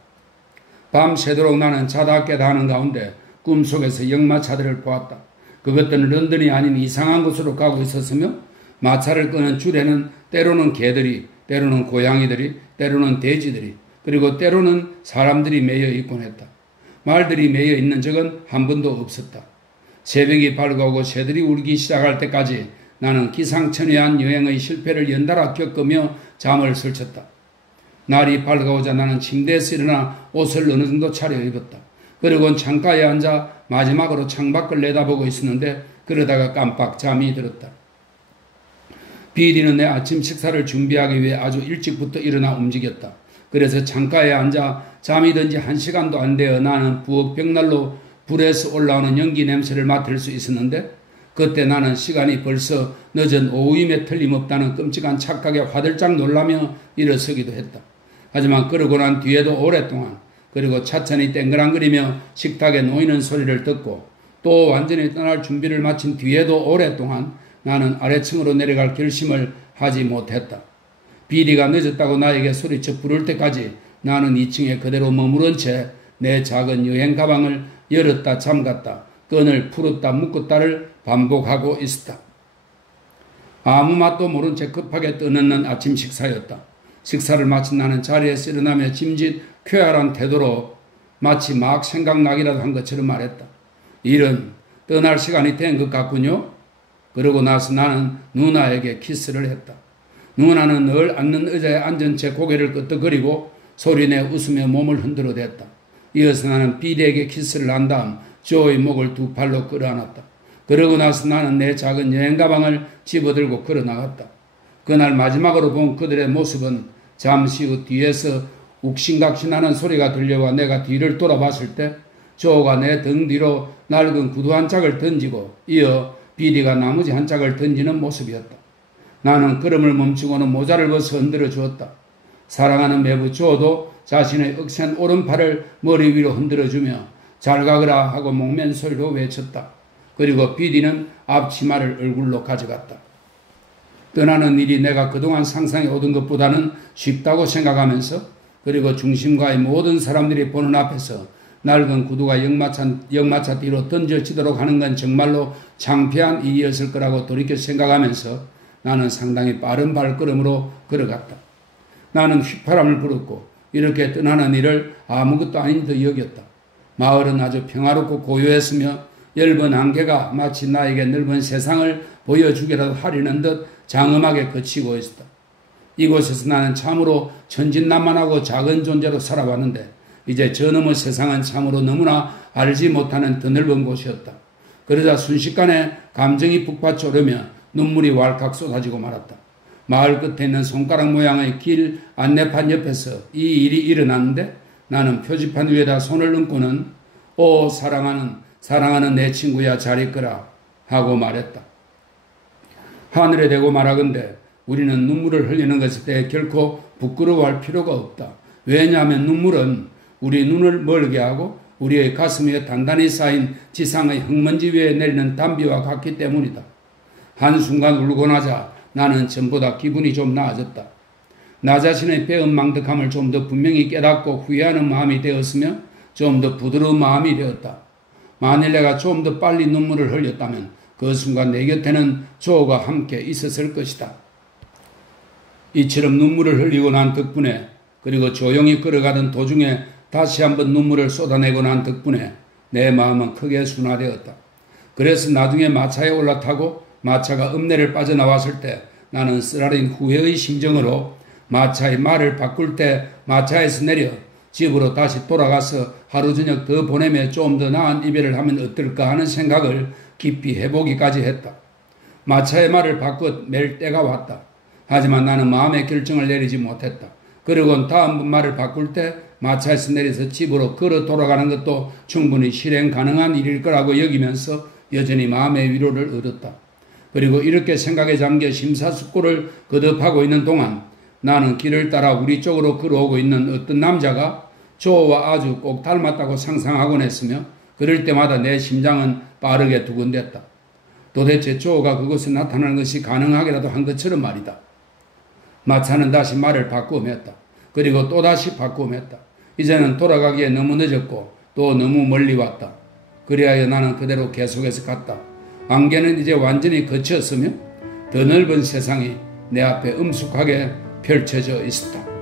밤새도록 나는 자다 깨다 하는 가운데 꿈속에서 역마차들을 보았다. 그것들은 런던이 아닌 이상한 곳으로 가고 있었으며 마차를 끄는 줄에는 때로는 개들이, 때로는 고양이들이, 때로는 돼지들이, 그리고 때로는 사람들이 매여 있곤 했다. 말들이 매여 있는 적은 한 번도 없었다. 새벽이 밝아오고 새들이 울기 시작할 때까지 나는 기상천외한 여행의 실패를 연달아 겪으며 잠을 설쳤다. 날이 밝아오자 나는 침대에서 일어나 옷을 어느 정도 차려입었다. 그리고 창가에 앉아 마지막으로 창밖을 내다보고 있었는데 그러다가 깜빡 잠이 들었다. 비디는 내 아침 식사를 준비하기 위해 아주 일찍부터 일어나 움직였다. 그래서 창가에 앉아 잠이 든 지 1시간도 안 되어 나는 부엌 벽난로 불에서 올라오는 연기 냄새를 맡을 수 있었는데 그때 나는 시간이 벌써 늦은 오후임에 틀림없다는 끔찍한 착각에 화들짝 놀라며 일어서기도 했다. 하지만 그러고 난 뒤에도 오랫동안 그리고 차천이 땡그랑거리며 식탁에 놓이는 소리를 듣고 또 완전히 떠날 준비를 마친 뒤에도 오랫동안 나는 아래층으로 내려갈 결심을 하지 못했다. 비리가 늦었다고 나에게 소리쳐 부를 때까지 나는 2층에 그대로 머무른 채 내 작은 여행 가방을 열었다 잠갔다 끈을 풀었다 묶었다를 반복하고 있었다. 아무 맛도 모른 채 급하게 떠넣는 아침 식사였다. 식사를 마친 나는 자리에서 일어나며 짐짓 쾌활한 태도로 마치 막 생각나기라도 한 것처럼 말했다. 이런 떠날 시간이 된 것 같군요. 그러고 나서 나는 누나에게 키스를 했다. 누나는 늘 앉는 의자에 앉은 채 고개를 끄덕거리고 소리내 웃으며 몸을 흔들어댔다. 이어서 나는 비디에게 키스를 한 다음 조의 목을 두 팔로 끌어안았다. 그러고 나서 나는 내 작은 여행 가방을 집어들고 걸어나갔다. 그날 마지막으로 본 그들의 모습은 잠시 후 뒤에서 욱신각신하는 소리가 들려와 내가 뒤를 돌아봤을 때 조가 내 등 뒤로 낡은 구두 한 짝을 던지고 이어 비디가 나머지 한 짝을 던지는 모습이었다. 나는 걸음을 멈추고는 모자를 벗어 흔들어 주었다. 사랑하는 매부 조도 자신의 억센 오른팔을 머리 위로 흔들어주며 잘 가거라 하고 목면 소리로 외쳤다. 그리고 비디는 앞치마를 얼굴로 가져갔다. 떠나는 일이 내가 그동안 상상해 오던 것보다는 쉽다고 생각하면서 그리고 중심가의 모든 사람들이 보는 앞에서 낡은 구두가 역마차 뒤로 던져지도록 하는 건 정말로 창피한 일이었을 거라고 돌이켜 생각하면서 나는 상당히 빠른 발걸음으로 걸어갔다. 나는 휘파람을 불었고 이렇게 떠나는 일을 아무것도 아닌 듯 여겼다. 마을은 아주 평화롭고 고요했으며 엷은 안개가 마치 나에게 넓은 세상을 보여주기라도 하려는 듯 장엄하게 거치고 있었다. 이곳에서 나는 참으로 천진난만하고 작은 존재로 살아왔는데 이제 저 너머 세상은 참으로 너무나 알지 못하는 더 넓은 곳이었다. 그러자 순식간에 감정이 북받쳐 오르며 눈물이 왈칵 쏟아지고 말았다. 마을 끝에 있는 손가락 모양의 길 안내판 옆에서 이 일이 일어났는데 나는 표지판 위에다 손을 얹고는 오 사랑하는 내 친구야 잘 있거라 하고 말했다. 하늘에 대고 말하건대 우리는 눈물을 흘리는 것에 대해 결코 부끄러워할 필요가 없다. 왜냐하면 눈물은 우리 눈을 멀게 하고 우리의 가슴 위에 단단히 쌓인 지상의 흙먼지 위에 내리는 담비와 같기 때문이다. 한순간 울고 나자 나는 전보다 기분이 좀 나아졌다. 나 자신의 배은망덕함을 좀 더 분명히 깨닫고 후회하는 마음이 되었으며 좀 더 부드러운 마음이 되었다. 만일 내가 좀 더 빨리 눈물을 흘렸다면 그 순간 내 곁에는 조가 함께 있었을 것이다. 이처럼 눈물을 흘리고 난 덕분에 그리고 조용히 걸어가던 도중에 다시 한번 눈물을 쏟아내고 난 덕분에 내 마음은 크게 순화되었다. 그래서 나중에 마차에 올라타고 마차가 읍내를 빠져나왔을 때 나는 쓰라린 후회의 심정으로 마차의 말을 바꿀 때 마차에서 내려 집으로 다시 돌아가서 하루 저녁 더 보내며 좀 더 나은 이별을 하면 어떨까 하는 생각을 깊이 해보기까지 했다. 마차의 말을 바꿔 맬 때가 왔다. 하지만 나는 마음의 결정을 내리지 못했다. 그리고 다음 말을 바꿀 때 마차에서 내려서 집으로 걸어 돌아가는 것도 충분히 실행 가능한 일일 거라고 여기면서 여전히 마음의 위로를 얻었다. 그리고 이렇게 생각에 잠겨 심사숙고를 거듭하고 있는 동안 나는 길을 따라 우리 쪽으로 걸어오고 있는 어떤 남자가 조와 아주 꼭 닮았다고 상상하곤 했으며 그럴 때마다 내 심장은 빠르게 두근댔다. 도대체 조가 그곳에 나타나는 것이 가능하게라도 한 것처럼 말이다. 마차는 다시 말을 바꾸었다. 그리고 또다시 바꾸었다. 이제는 돌아가기에 너무 늦었고 또 너무 멀리 왔다. 그리하여 나는 그대로 계속해서 갔다. 안개는 이제 완전히 거쳤으며 더 넓은 세상이 내 앞에 엄숙하게 펼쳐져 있었다.